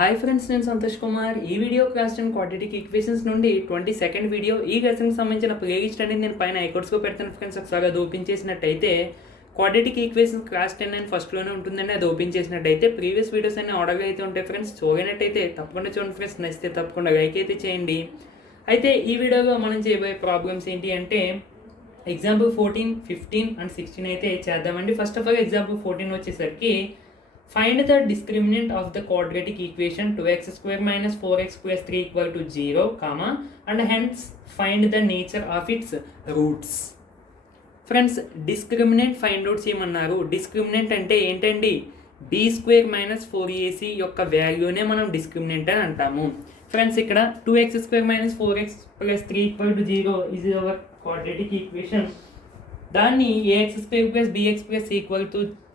Hi friends, నేను సంతోష్ కుమార్. ఈ video class 10 quadratic equations నుండి 22nd వీడియో. ఈ లెసన్కి సంబంధించిన ప్లేలిస్ట్ అనేది నేను పైన ఐకార్డ్స్లో పెడతాను ఫ్రెండ్స్. ఒకసారి అది ఓపెన్ చేసినట్టయితే క్వాడ్రాటిక్ ఈక్వేషన్స్ క్లాస్ 10 అని ఫస్ట్లోనే ఉంటుందండి. అది ఓపెన్ చేసినట్టయితే ప్రీవియస్ వీడియోస్ అన్ని ఆర్డర్గా అయితే ఉంటాయి ఫ్రెండ్స్. చూడనట్టయితే తప్పకుండా చూడండి ఫ్రెండ్స్. నచ్చితే తప్పకుండా లైక్ అయితే చేయండి. అయితే ఈ వీడియోలో మనం చేయబోయే ప్రాబ్లమ్స్ ఏంటి అంటే ఎగ్జాంపుల్ 14, 15 అండ్ 16 అయితే చేద్దామండి. ఫస్ట్ ఆఫ్ ఆల్ ఎగ్జాంపుల్ 14 వచ్చేసరికి find the discriminant of the quadratic equation 2x square minus 4x plus 3 equal to 0, comma, and hence find the nature of its roots. Friends, discriminant find out చేయమన్నారు. Discriminant అంటే ఏంటండి? Be square minus 4ac యొక్క వాల్యూనే మనం discriminant అని అంటాము. Friends, ఇక్కడ 2x square minus 4x plus 3 equal to 0 is our quadratic equation. దాన్ని a x square plus b x plus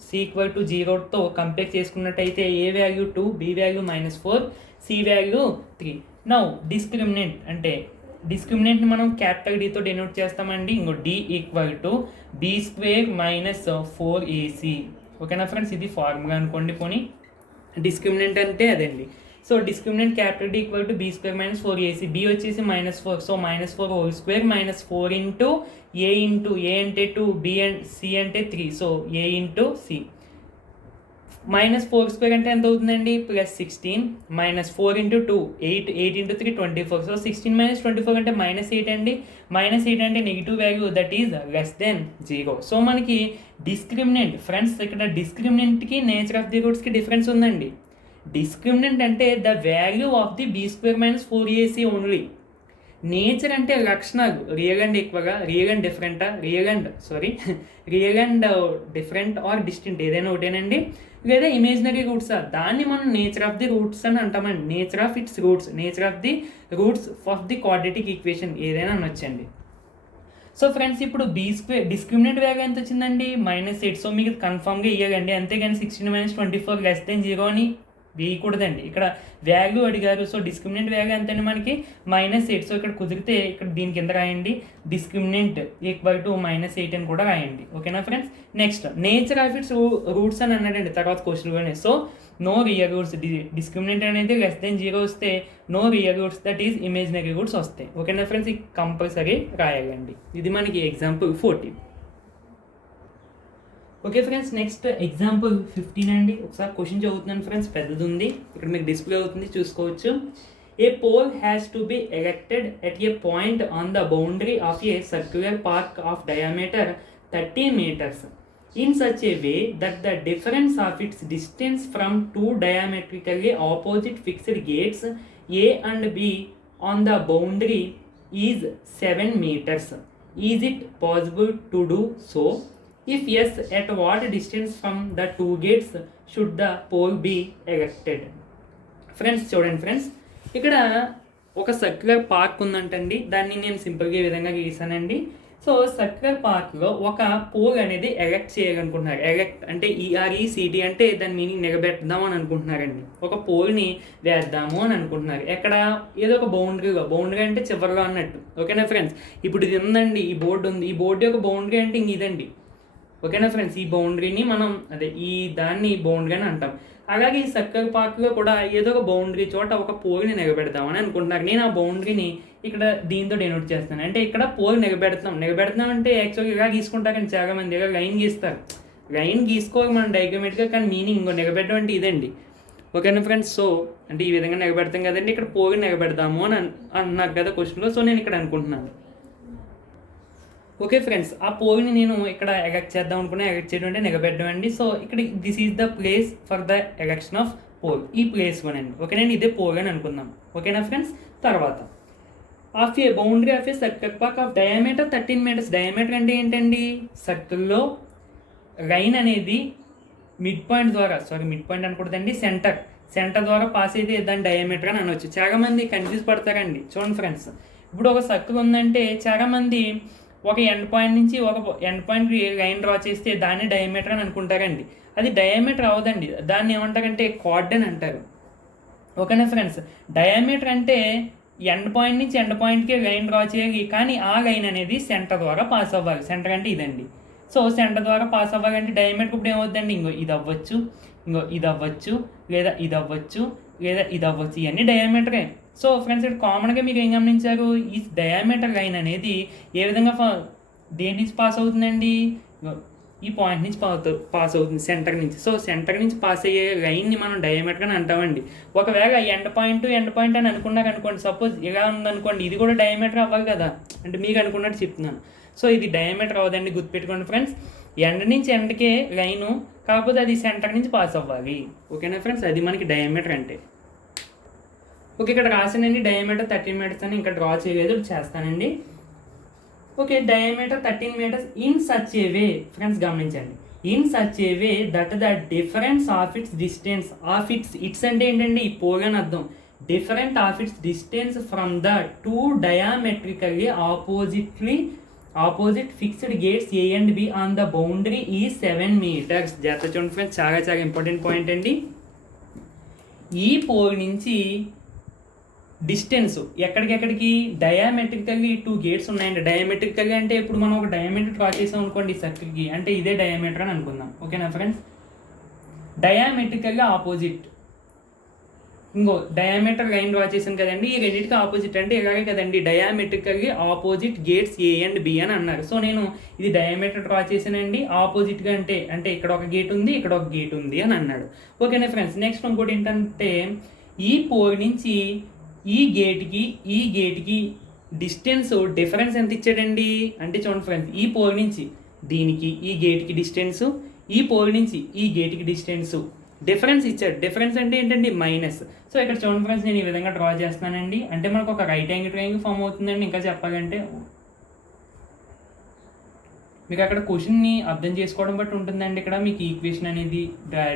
c equal to 0తో కంపేర్ చేసుకున్నట్టయితే a value 2, b value -4, c value 3. Now discriminant అంటే డిస్క్రిమినెంట్ని మనం క్యాపిటల్ డితో డెనోట్ చేస్తామండి. ఇంకో D equal to b square minus 4ac. ఓకేనా ఫ్రెండ్స్, ఇది ఫార్ములా అనుకోండి. పోనీ డిస్క్రిమినెంట్ అంటే అదండి. So discriminant capital D equal to b square minus 4ac. B వచ్చేసి -4, so -4 whole square minus 4 into a అంటే 2, బి అండ్ సి అంటే 3, so a into c. -4 square అంటే ఎంత అవుతుందండి? +16 -4 ఇంటూ 2 8 ఇంటూ 3 24, సో 16 - 24 అంటే -8 అండి. -8 అంటే negative value, that is <0. So మనకి డిస్క్రిమినెంట్ ఫ్రెండ్స్, ఇక్కడ డిస్క్రిమినెంట్కి నేచర్ ఆఫ్ ది రూట్స్కి డిఫరెన్స్ ఉందండి. డిస్క్రిమినెంట్ అంటే the value of the b square minus 4ac only. Nature అంటే లక్షణాలు, రియల్ అండ్ ఎక్కువగా, రియల్ అండ్ డిఫరెంటా, real and different or distinct ఏదైనా ఒకటేనండి, లేదా ఇమేజినరీ రూట్సా, దాన్ని మనం నేచర్ ఆఫ్ ది రూట్స్ అని అంటామండి. Nature of its roots, nature of the roots of the quadratic equation ఏదైనా అనొచ్చండి. సో ఫ్రెండ్స్, ఇప్పుడు బీ స్క్వేర్ డిస్క్రిమినెంట్ వాల్యూ ఎంత వచ్చిందండి? -8. సో మీకు కన్ఫామ్గా ఇవ్వకండి, అంతేగాని 16 - 24 <0 అని వేయకూడదండి. ఇక్కడ వాల్యూ అడిగారు, సో డిస్క్రిమినెంట్ వాల్యూ ఎంతండి మనకి? -8. సో ఇక్కడ కుదిరితే ఇక్కడ దీని కింద రాయండి డిస్క్రిమినెంట్ ఈక్వల్ టు -8 అని కూడా రాయండి. ఓకేనా friends? Next nature of its roots అని అన్నాడండి తర్వాత క్వశ్చన్లోనే. So no real roots, discriminant అనేది <0 వస్తే no real roots, that is imaginary roots వస్తాయి. ఓకేనా ఫ్రెండ్స్? ఇది కంపల్సరీ రాయాలండి. ఇది మనకి example 14. Okay friends, next example 15 అండి. ఒకసారి క్వశ్చన్ చదువుతున్నాను ఫ్రెండ్స్, పెద్దది ఉంది, ఇక్కడ మీకు డిస్ప్లే అవుతుంది చూసుకోవచ్చు. A pole has to be erected at a point on the boundary of a circular park of diameter 30 meters in such a way that the difference of its distance from two diametrically opposite fixed gates A and B on the boundary is 7 meters. Is it possible to do so? If yes, at what distance from the two gates should the pole be erected? Friends చూడండి friends, ఇక్కడ ఒక circular park ఉందంటండి. దాన్ని నేను సింపుల్గా ఈ విధంగా గీసానండి. So circular పార్క్లో ఒక పోల్ అనేది ఎరెక్ట్ చేయాలనుకుంటున్నారు. ఎరెక్ట్ అంటే ERECT అంటే దాని మీనింగ్ నిలబెడదాం అని అనుకుంటున్నారండి. ఒక పోల్ని వేద్దాము అని అనుకుంటున్నారు. ఎక్కడ? ఏదో ఒక బౌండరీ అంటే చివరిలో అన్నట్టు. ఓకేనా ఫ్రెండ్స్? ఇప్పుడు ఇది ఉందండి, ఈ బోర్డు ఉంది. ఈ బోర్డు యొక్క బౌండరీ అంటే ఇంక ఇదండి. ఓకేనా ఫ్రెండ్స్? ఈ బౌండరీని మనం దాన్ని బౌండరీ అని అంటాం. అలాగే ఈ సర్కిల్ పార్క్లో కూడా ఏదో ఒక బౌండరీ చోట ఒక పోల్ని నిలబెడతామని అనుకుంటున్నారు. నేను ఆ బౌండరీని ఇక్కడ దీంతో డెనోట్ చేస్తాను. అంటే ఇక్కడ పోల్ నిలబెడతాం అంటే యాక్చువల్గా ఇలా గీసుకుంటారని చాలా మంది ఇలా లైన్ గీస్తారు. లైన్ గీసుకోవాలి మనం డయాగ్రామేటిక్గా, కానీ మీనింగ్ ఇంకో నిలబెట్టడం అంటే ఇదండి. ఓకేనా ఫ్రెండ్స్? సో అంటే ఈ విధంగా నిలబెడతాం కదండి, ఇక్కడ పోల్ నిలబెడతాము అని అన్నారు కదా క్వశ్చన్లో. సో నేను ఇక్కడ అనుకుంటున్నాను. ఓకే ఫ్రెండ్స్, ఆ పోల్ని నేను ఇక్కడ ఎరెక్ట్ చేద్దాం అనుకున్నా. ఎరెక్ట్ చేయడం అంటే నిలబెట్టడం అండి. సో ఇక్కడ this is the place for the erection of poll. ఈ ప్లేస్లోనండి. ఓకేనండి, ఇదే పోల్ అని అనుకుందాం. ఓకేనా ఫ్రెండ్స్? తర్వాత of a boundary of a circle park of diameter 13 meters. Diameter అంటే ఏంటండి? సర్కిల్లో లైన్ అనేది మిడ్ పాయింట్ అనకూడదండి, సెంటర్ ద్వారా పాస్ అయితే దాని డయామీటర్ అని అనవచ్చు. చాలామంది కన్ఫ్యూజ్ పడతారండి. చూడండి ఫ్రెండ్స్, ఇప్పుడు ఒక సర్కిల్ ఉందంటే చాలామంది ఒక ఎండ్ పాయింట్ నుంచి ఒక ఎండ్ పాయింట్ లైన్ డ్రా చేస్తే దాన్ని డయామీటర్ అని అనుకుంటారండి. అది డయామీటర్ అవదండి, దాన్ని ఏమంటారంటే కార్డ్ అని అంటారు. ఓకేనా ఫ్రెండ్స్? డయామీటర్ అంటే ఎండ్ పాయింట్ నుంచి ఎండ్ పాయింట్కి లైన్ డ్రా చేయాలి, కానీ ఆ లైన్ అనేది సెంటర్ ద్వారా పాస్ అవ్వాలి. సెంటర్ అంటే ఇదండి. సో సెంటర్ ద్వారా పాస్ అవ్వాలంటే డయామీటర్ ఇప్పుడు ఏమవుతుందండి? ఇది అవ్వచ్చు, లేదా ఇది అవ్వచ్చు, లేదా ఇది అవ్వచ్చు, ఇవన్నీ డయామీటరే. సో ఫ్రెండ్స్ ఇక్కడ కామన్గా మీరు ఏం గమనించారు, ఈ డయామీటర్ లైన్ అనేది ఏ విధంగా దేని నుంచి పాస్ అవుతుందండి, ఈ పాయింట్ నుంచి పాస్ అవుతుంది సెంటర్ నుంచి. సో సెంటర్ నుంచి పాస్ అయ్యే లైన్ని మనం డయామీటర్ అని అంటామండి. ఒకవేళ ఎండ్ పాయింట్ అని అనుకున్నారు అనుకోండి, సపోజ్ ఇలా ఉందనుకోండి, ఇది కూడా డయామీటర్ అవ్వాలి కదా, అంటే మీకు అనుకున్నట్టు చెప్తున్నాను. సో ఇది డయామీటర్ అవ్వదండి, గుర్తుపెట్టుకోండి ఫ్రెండ్స్. ఎండ్ నుంచి ఎండ్కే లైను, కాకపోతే అది సెంటర్ నుంచి పాస్ అవ్వాలి. ఓకేనా ఫ్రెండ్స్, అది మనకి డయామీటర్ అంటే. ఓకే, ఇక్కడ రాసానండి డయామీటర్ 13 మీటర్స్ అని, ఇంకా డ్రా చేయలేదు, చేస్తానండి. Okay, diameter 13 meters in such a way, friends గమనించండి, in such a way that the difference of its distance of its అంటే ఏంటండి, ఈ పోగని అర్థం. Different of its distance from the two diametrically opposite fixed gates A and b on the boundary ఈ 7 metres. జాగ్రత్త చూడండి friends, చాలా చాలా ఇంపార్టెంట్ పాయింట్ అండి. ఈ పోల్ నుంచి డిస్టెన్స్ ఎక్కడికెక్కడికి, డయామెట్రికల్లీ 2 గేట్స్ ఉన్నాయండి. డయామెట్రికల్లీ అంటే ఇప్పుడు మనం ఒక డయామీటర్ డ్రా చేసాం అనుకోండి సర్కిల్కి, అంటే ఇదే డయామీటర్ అని అనుకుందాం. ఓకేనా ఫ్రెండ్స్, డయామెట్రికల్లీ ఆపోజిట్, ఇంకో డయామీటర్ లైన్ డ్రా చేసాను కదండి, ఈ రెండింటికి ఆపోజిట్ అంటే ఇలాగే కదండి, diametrically opposite gates A and B అని అన్నారు. సో నేను ఇది డయామీటర్ డ్రా చేసానండి, ఆపోజిట్గా అంటే ఇక్కడ ఒక గేట్ ఉంది, ఇక్కడ ఒక గేట్ ఉంది అని అన్నాడు. ఓకేనా ఫ్రెండ్స్, నెక్స్ట్ ఇంకోటి ఏంటంటే, ఈ పోల్ నుంచి ఈ గేట్కి డిస్టెన్స్ డిఫరెన్స్ ఎంత ఇచ్చాడండి అంటే, చూడండి ఫ్రెండ్స్, ఈ పోల్ నుంచి దీనికి ఈ గేట్కి డిస్టెన్స్, ఈ పోల్ నుంచి ఈ గేట్కి డిఫరెన్స్ ఇచ్చాడు. డిఫరెన్స్ అంటే ఏంటండి, మైనస్. సో ఇక్కడ చూడండి ఫ్రెండ్స్, నేను ఈ విధంగా డ్రా చేస్తానండి, అంటే మనకు ఒక రైట్ యాంగిల్ ట్రయాంగిల్ ఫామ్ అవుతుందండి. ఇంకా చెప్పాలంటే మీకు అక్కడ క్వశ్చన్ని అర్థం చేసుకోవడం బట్టి ఉంటుందండి, ఇక్కడ మీకు ఈక్వేషన్ అనేది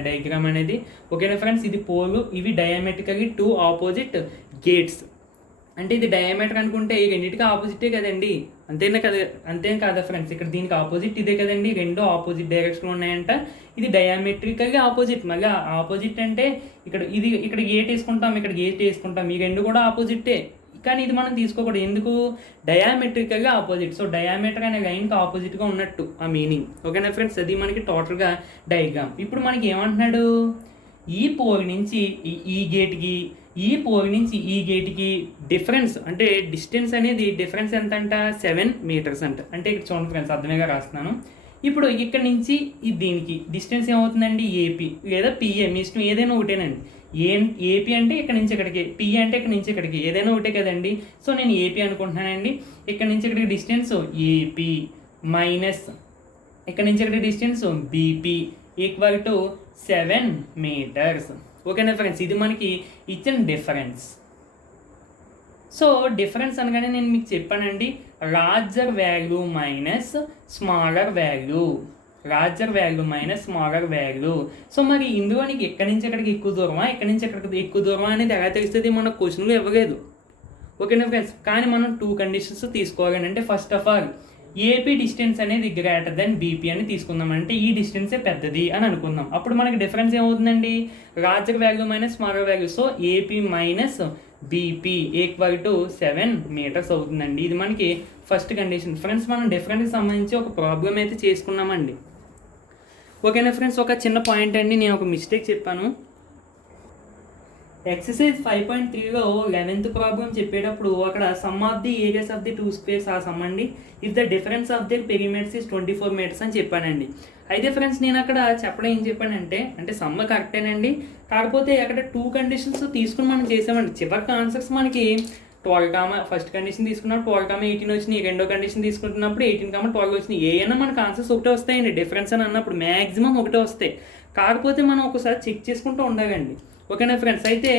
డయాగ్రామ్ అనేది. ఓకేనా ఫ్రెండ్స్, ఇది పోలు, ఇవి డయామెట్రికల్లీ 2 ఆపోజిట్ గేట్స్. అంటే ఇది డయామీటర్ అనుకుంటే ఈ రెండింటికి ఆపోజిటే కదండి, అంతేం కాదా ఫ్రెండ్స్, ఇక్కడ దీనికి ఆపోజిట్ ఇదే కదండి, రెండు ఆపోజిట్ డైరెక్షన్ ఉన్నాయంట. ఇది డయామెట్రికల్లీ ఆపోజిట్. మళ్ళీ ఆపోజిట్ అంటే ఇక్కడ గేట్ వేసుకుంటాం, ఇక్కడ గేట్ వేసుకుంటాం, ఈ రెండు కూడా ఆపోజిటే. కానీ ఇది మనం తీసుకోకూడదు, ఎందుకు, డయామెట్రికల్గా ఆపోజిట్. సో డయామీటర్ అనే లైన్కి ఆపోజిట్గా ఉన్నట్టు ఆ మీనింగ్. ఓకేనా ఫ్రెండ్స్, అది మనకి టోటల్గా డయాగ్రామ్. ఇప్పుడు మనకి ఏమంటున్నాడు, ఈ పోల్ నుంచి ఈ పోల్ నుంచి ఈ గేట్కి డిఫరెన్స్ అంటే డిస్టెన్స్ అనేది డిఫరెన్స్ ఎంత అంట, 7 మీటర్స్ అంట. అంటే ఇక్కడ చూడండి ఫ్రెండ్స్, అర్థమేగా రాస్తున్నాను. ఇప్పుడు ఇక్కడ నుంచి దీనికి డిస్టెన్స్ ఏమవుతుందండి, ఏపీ లేదా పిఏ, మీ ఇష్టం ఏదైనా ఒకటేనండి. ఏపీ అంటే ఇక్కడ నుంచి ఇక్కడికి, పిఏ అంటే ఇక్కడ నుంచి ఇక్కడికి, ఏదైనా ఒకటే కదండి. సో నేను ఏపీ అనుకుంటున్నానండి. ఇక్కడ నుంచి ఇక్కడికి డిస్టెన్స్ ఏపీ మైనస్ ఇక్కడ నుంచి ఇక్కడికి distance BP equal to 7 metres. ఓకేనా ఫ్రెండ్స్, ఇది మనకి ఇచ్చిన డిఫరెన్స్. సో డిఫరెన్స్ అనగానే నేను మీకు చెప్పానండి, larger value minus smaller value, so మరి ఇందులో నీకు ఎక్కడి నుంచి ఎక్కడికి ఎక్కువ దూరమా, ఎక్కడి నుంచి ఎక్కడికి ఎక్కువ దూరమా అనేది ఎలా తెలుస్తుంది, మన క్వశ్చన్లో ఇవ్వలేదు. ఓకేనా ఫ్రెండ్స్, కానీ మనం 2 కండిషన్స్ తీసుకోవాలి. అంటే first of all AP distance అనేది గ్రేటర్ దెన్ బీపీ అని తీసుకుందాం, అంటే ఈ డిస్టెన్సే పెద్దది అని అనుకుందాం. అప్పుడు మనకి డిఫరెన్స్ ఏమవుతుందండి, larger value minus smaller value. So AP minus BP equal to 7 metres అవుతుందండి. ఇది మనకి ఫస్ట్ కండిషన్. ఫ్రెండ్స్, మనం డిఫరెన్స్కి సంబంధించి ఒక ప్రాబ్లం అయితే చేసుకున్నామండి. ఓకేనా ఫ్రెండ్స్, ఒక చిన్న పాయింట్ అండి, నేను ఒక మిస్టేక్ చెప్పాను. ఎక్సర్సైజ్ 5.3లో 11th ప్రాబ్లం చెప్పేటప్పుడు అక్కడ sum of the areas of the 2 squares ఆ సమ్ అండి, if the difference of the perimeters is 24 metres అని చెప్పానండి. అయితే ఫ్రెండ్స్, నేను అక్కడ చెప్పడం ఏం చెప్పానంటే, అంటే సమ్ కరెక్టేనండి, కాకపోతే అక్కడ 2 కండిషన్స్ తీసుకుని మనం చేసామండి. చివరికి ఆన్సర్స్ మనకి 12, ఫస్ట్ కండిషన్ తీసుకున్నప్పుడు 12, 18 వచ్చినాయి, రెండో కండిషన్ తీసుకుంటున్నప్పుడు 18, 12 వచ్చినాయి. ఏమైనా మనకు ఆన్సర్స్ ఒకటే వస్తాయండి, డిఫరెన్స్ అని అన్నప్పుడు మ్యాక్సిమం ఒకటే వస్తాయి. కాకపోతే మనం ఒకసారి చెక్ చేసుకుంటూ ఉండాలండి. ఓకేనా ఫ్రెండ్స్, అయితే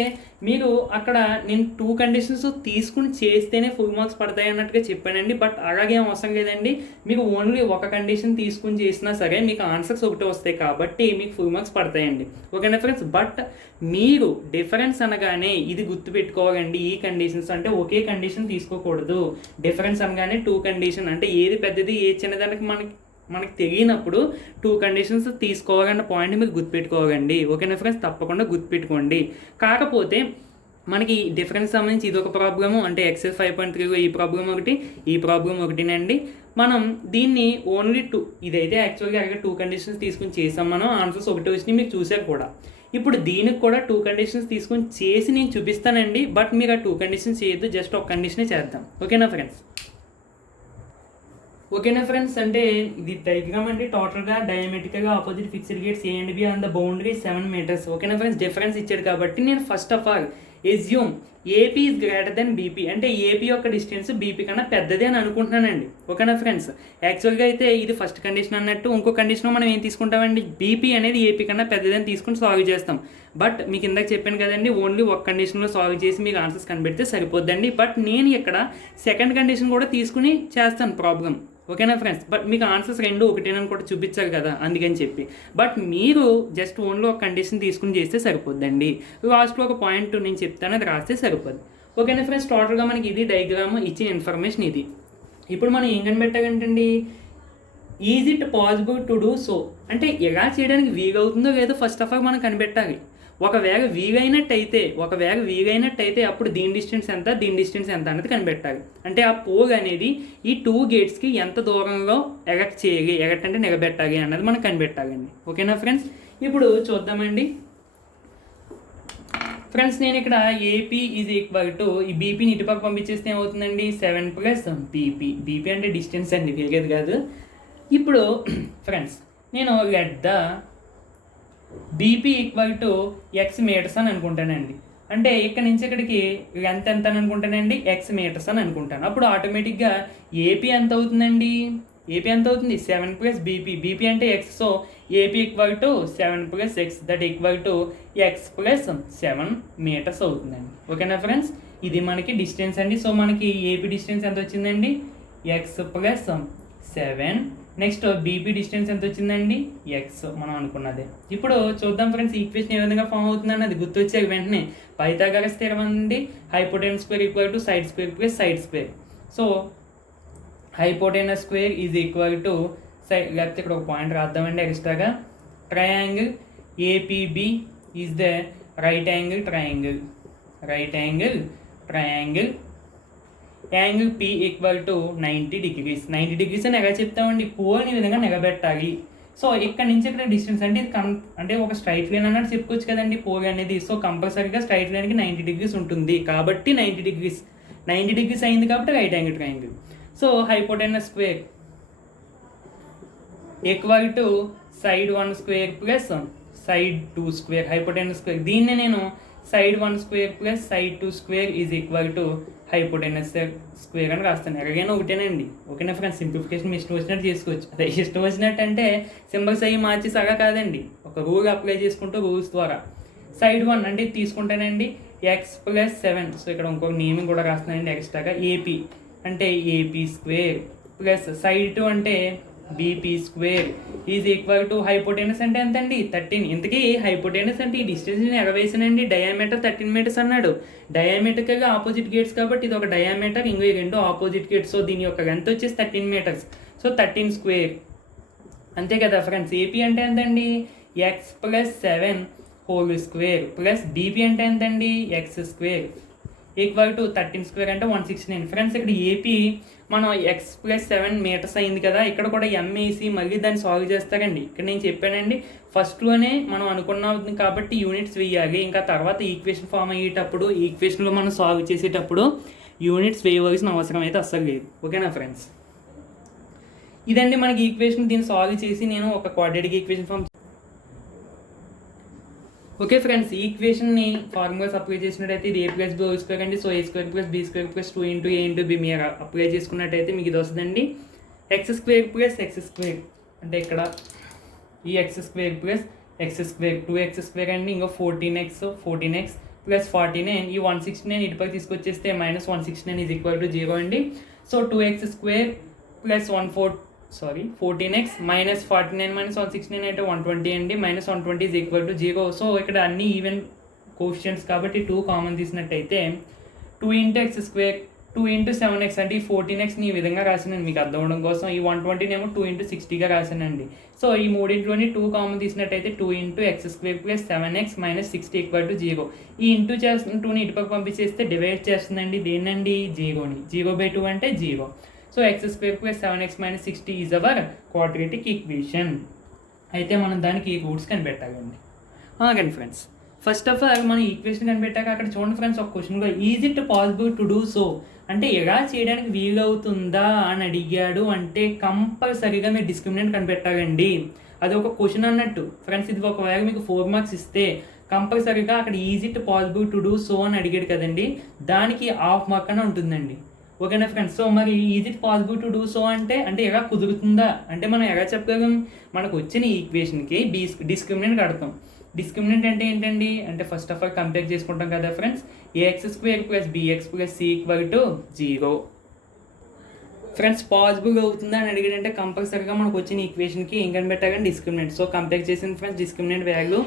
మీరు అక్కడ నేను 2 కండిషన్స్ తీసుకుని చేస్తేనే ఫుల్ మార్క్స్ పడతాయి అన్నట్టుగా చెప్పానండి. బట్ అలాగే అవసరం లేదండి, మీకు ఓన్లీ ఒక కండిషన్ తీసుకుని చేసినా సరే మీకు ఆన్సర్స్ ఒకటే వస్తాయి, కాబట్టి మీకు ఫుల్ మార్క్స్ పడతాయండి. ఓకేనా ఫ్రెండ్స్, బట్ మీరు డిఫరెన్స్ అనగానే ఇది గుర్తుపెట్టుకోవాలండి, ఈ కండిషన్స్ అంటే ఒకే కండిషన్ తీసుకోకూడదు. డిఫరెన్స్ అనగానే 2 కండిషన్, అంటే ఏది పెద్దది ఏది చిన్నదానికి మనకి తెలియనప్పుడు 2 కండిషన్స్ తీసుకోవాలన్న పాయింట్ మీరు గుర్తుపెట్టుకోవాలండి. ఓకేనా ఫ్రెండ్స్, తప్పకుండా గుర్తుపెట్టుకోండి. కాకపోతే మనకి డిఫరెన్స్ సంబంధించి ఇది ఒక ప్రాబ్లము, అంటే ఎక్సైజ్ 5.3లో ఈ ప్రాబ్లం ఒకటినండి. మనం దీన్ని ఓన్లీ 2, ఇదైతే యాక్చువల్గా 2 కండిషన్స్ తీసుకుని చేసాం మనం, ఆన్సర్స్ ఒకటి వచ్చినాయి మీకు చూసారు కూడా. ఇప్పుడు దీనికి కూడా 2 కండిషన్స్ తీసుకొని చేసి నేను చూపిస్తానండి. బట్ మీరు ఆ 2 కండిషన్స్ చేయొద్దు, జస్ట్ ఒక కండిషనే చేద్దాం. ఓకేనా ఫ్రెండ్స్ అంటే ఇది డయాగ్రామ్ అండి. టోటల్గా డయామెట్రికల్గా opposite fixed gates A and b on the boundary 7 meters. ఓకేనా ఫ్రెండ్స్, డిఫరెన్స్ ఇచ్చాడు కాబట్టి నేను first of all assume AP is greater than BP, అంటే ఏపీ యొక్క డిస్టెన్స్ బీపీ కన్నా పెద్దదే అని అనుకుంటున్నానండి. ఓకేనా ఫ్రెండ్స్, యాక్చువల్గా అయితే ఇది ఫస్ట్ కండిషన్ అన్నట్టు. ఇంకో కండిషన్ మనం ఏం తీసుకుంటామండి, బీపీ అనేది ఏపీ కన్నా పెద్దదని తీసుకుని సాల్వ్ చేస్తాం. బట్ మీకు ఇందాక చెప్పాను కదండి, ఓన్లీ ఒక కండిషన్లో సాల్వ్ చేసి మీకు ఆన్సర్స్ కనిపెడితే సరిపోద్దండి. బట్ నేను ఇక్కడ సెకండ్ కండిషన్ కూడా తీసుకుని చేస్తాను ప్రాబ్లం. ఓకేనా ఫ్రెండ్స్, బట్ మీకు ఆన్సర్స్ రెండు ఒకటేనని కూడా చూపించారు కదా, అందుకని చెప్పి. బట్ మీరు జస్ట్ ఓన్లీ ఒక కండిషన్ తీసుకుని చేస్తే సరిపోద్దండి. లాస్ట్లో ఒక పాయింట్ నేను చెప్తాను, అది రాస్తే సరిపోద్ది. ఓకేనా ఫ్రెండ్స్, టోటల్గా మనకి ఇది డయాగ్రామ్, ఇచ్చిన ఇన్ఫర్మేషన్ ఇది. ఇప్పుడు మనం ఏం కనిపెట్టాలంటండి, is it possible to do so, అంటే ఎలా చేయడానికి వీలవుతుందో లేదో ఫస్ట్ ఆఫ్ ఆల్ మనం కనిపెట్టాలి. ఒకవేళ వీలైనట్టయితే అప్పుడు దీని డిస్టెన్స్ ఎంత, దీని డిస్టెన్స్ ఎంత అనేది కనిపెట్టాలి. అంటే ఆ పోల్ అనేది ఈ 2 గేట్స్కి ఎంత దూరంలో ఎరెక్ట్ అంటే నిలబెట్టాలి అన్నది మనం కనిపెట్టాలండి. ఓకేనా ఫ్రెండ్స్, ఇప్పుడు చూద్దామండి. ఫ్రెండ్స్, నేను ఇక్కడ ఏపీ ఈజ్ ఈక్వల్ టు ఈ బీపీని ఇటుపక్క పంపించేస్తే ఏమవుతుందండి, 7 + బీపీ అంటే డిస్టెన్స్ అండి, వేరేది కాదు. ఇప్పుడు ఫ్రెండ్స్ నేను let the BP equal to x metres అని అనుకుంటానండి. అంటే ఇక్కడ నుంచి ఇక్కడికి లెంత్ ఎంత అని అనుకుంటానండి, ఎక్స్ మీటర్స్ అని అనుకుంటాను. అప్పుడు ఆటోమేటిక్గా ఏపీ ఎంత అవుతుందండి, 7 + బీపీ అంటే X. So AP equal to 7 + x that equal to X + 7 meters అవుతుందండి. ఓకేనా ఫ్రెండ్స్, ఇది మనకి డిస్టెన్స్ అండి. సో మనకి ఏపీ డిస్టెన్స్ ఎంత వచ్చిందండి, ఎక్స్ + 7. నెక్స్ట్ బీపీ డిస్టెన్స్ ఎంత వచ్చిందండి, ఎక్స్, మనం అనుకున్నదే. ఇప్పుడు చూద్దాం ఫ్రెండ్స్, ఈక్వేషన్ ఏ విధంగా ఫామ్ అవుతుందని అది గుర్తొచ్చాక వెంటనే పైథాగరస్ థియరం అండి, hypotenuse square equal to side square + side square. So hypotenuse square is equal to లేకపోతే ఇక్కడ ఒక పాయింట్ రాద్దామండి ఎక్స్ట్రాగా, triangle APB is the right angle triangle angle P equal to 90 degrees. 90 degrees అని ఎలా చెప్తామండి, పోల్ని ఈ విధంగా నిలబెట్టాలి. సో ఇక్కడ నుంచి ఇక్కడ డిస్టెన్స్ అంటే ఇది అంటే ఒక స్ట్రైట్ లైన్ అన్నట్టు చెప్పుకోవచ్చు కదండి పోల్ అనేది. సో కంపల్సరీగా స్ట్రైట్ లైన్కి 90 degrees ఉంటుంది కాబట్టి 90 degrees అయింది కాబట్టి right angle triangle. So hypotenuse square equal to side 1 square + side 2 square, hypotenuse square. దీన్ని నేను side 1 square + side 2 square is equal to hypotenuse square అని రాస్తాను. ఎలాగైనా ఒకటేనండి. ఓకేనా ఫ్రెండ్స్, సింప్లిఫికేషన్ ఇష్టం వచ్చినట్టు చేసుకోవచ్చు. అదే ఇష్టం వచ్చినట్టు అంటే సింబల్స్ అవి మార్చేసి అలా కాదండి, ఒక రూల్ అప్లై చేసుకుంటూ రూల్స్ ద్వారా సైడ్ 1 అంటే తీసుకుంటానండి ఎక్స్ + 7. సో ఇక్కడ ఇంకొక నేమింగ్ కూడా రాస్తున్నానండి ఎక్స్ట్రాగా, ఏపీ అంటే ఏపీ స్క్వేర్ ప్లస్ సైడ్ 2 అంటే BP square is equal to hypotenuse అంటే ఎంత అండి, 13. ఇంతకీ హైపోటెనస్ అంటే ఈ డిస్టెన్స్ నేను ఎగవేసానండి, డయామీటర్ 13 meters అన్నాడు. డయామీటర్గా ఆపోజిట్ గేట్స్ కాబట్టి ఇది ఒక డయామీటర్, ఇంకో ఈ రెండు ఆపోజిట్ గేట్స్. సో దీని యొక్క లెంత్ వచ్చేసి 13 meters. సో 13 square అంతే కదా ఫ్రెండ్స్. ఏపీ అంటే ఎంతండి, X + 7 whole square plus BP అంటే ఎంతండి, X square equal to 13 square అంటే 169. ఫ్రెండ్స్ ఇక్కడ ఏపీ మనం ఎక్స్ + 7 meters అయింది కదా, ఇక్కడ కూడా ఎంఏసి మళ్ళీ దాన్ని సాల్వ్ చేస్తారండి. ఇక్కడ నేను చెప్పానండి ఫస్ట్లోనే మనం అనుకున్నాం కాబట్టి యూనిట్స్ వేయాలి. ఇంకా తర్వాత ఈక్వేషన్ ఫామ్ అయ్యేటప్పుడు ఈక్వేషన్లో మనం సాల్వ్ చేసేటప్పుడు యూనిట్స్ వేయవలసిన అవసరం అయితే అస్సలు లేదు. ఓకేనా ఫ్రెండ్స్, ఇదండి మనకి ఈక్వేషన్. దీన్ని సాల్వ్ చేసి నేను ఒక quadratic equation form. Okay friends, ఈ ఈక్వేషన్ని ఫార్ములాస్ అప్లై చేసినట్టయితే ఇది a + b హోల్ స్క్వేర్ అండి. So a² + b² + 2 × a × b మీరు అప్లై చేసుకున్నట్టయితే మీకు ఇది వస్తుందండి x² + x². అంటే ఇక్కడ ఈ x² + x² 2x² అండి, ఇంకో 14x + 49. ఈ 169 ఇటుపై తీసుకొచ్చేస్తే -169 ఈజ్ ఈక్వల్ టు 0 అండి. సో 2x² + 14x - 49 - 169 అంటే 120 అండి. -120 ఈజ్ ఈక్వల్ టు 0. సో ఇక్కడ అన్ని ఈవెన్ కోఎఫిషియంట్స్ కాబట్టి 2 కామన్ తీసినట్టయితే 2 × x², 2 × 7x అంటే ఈ 14xని ఈ విధంగా రాసానండి మీకు అర్థం అవడం కోసం. ఈ 120 ఏమో 2 × 60గా రాసానండి. సో ఈ మూడింట్లోని 2 కామన్ తీసినట్టయితే 2 × x² + 7x - 60 = 0. ఈ ఇంటూ చేస్తున్న 2ని ఇటుపక్క పంపించేస్తే డివైడ్ చేస్తుందండి దేనండి, 0ని. 0/2 అంటే 0. So x² + 7x - 60 is our quadratic equation. అయితే మనం దానికి రూట్స్ కనిపెట్టాలండి. ఆగండి ఫ్రెండ్స్. ఫస్ట్ ఆఫ్ ఆల్ మనం ఈక్వేషన్ కనిపెట్టాక అక్కడ చూడండి ఫ్రెండ్స్, ఒక క్వశ్చన్లో is it possible to do so అంటే ఎలా చేయడానికి వీలవుతుందా అని అడిగాడు అంటే కంపల్సరీగా మీరు డిస్క్రిమినెంట్ కనిపెట్టాలండి. అది ఒక క్వశ్చన్ అన్నట్టు ఫ్రెండ్స్. ఇది ఒకవేళ మీకు 4 మార్క్స్ ఇస్తే కంపల్సరీగా అక్కడ is it possible to do so అని అడిగాడు కదండి, దానికి హాఫ్ మార్క్ అని ఉంటుందండి. ఓకేనా ఫ్రెండ్స్. సో మరి is it possible to do so అంటే ఎలా కుదురుతుందా అంటే మనం ఎలా చెప్పగలం, మనకు వచ్చిన ఈక్వేషన్కి డిస్క్రిమినెంట్ కడతాం. డిస్క్రిమినెంట్ అంటే ఏంటండి అంటే ఫస్ట్ ఆఫ్ ఆల్ కంపేర్ చేసుకుంటాం కదా friends, ax² + bx + c = 0. Friends possible అవుతుందా అని అడిగాడంటే కంపల్సరీగా మనకు వచ్చిన ఈక్వేషన్కి ఏం కనిపెట్టాలని డిస్క్రిమినెంట్. సో కంపేర్ చేసిన friends discriminant value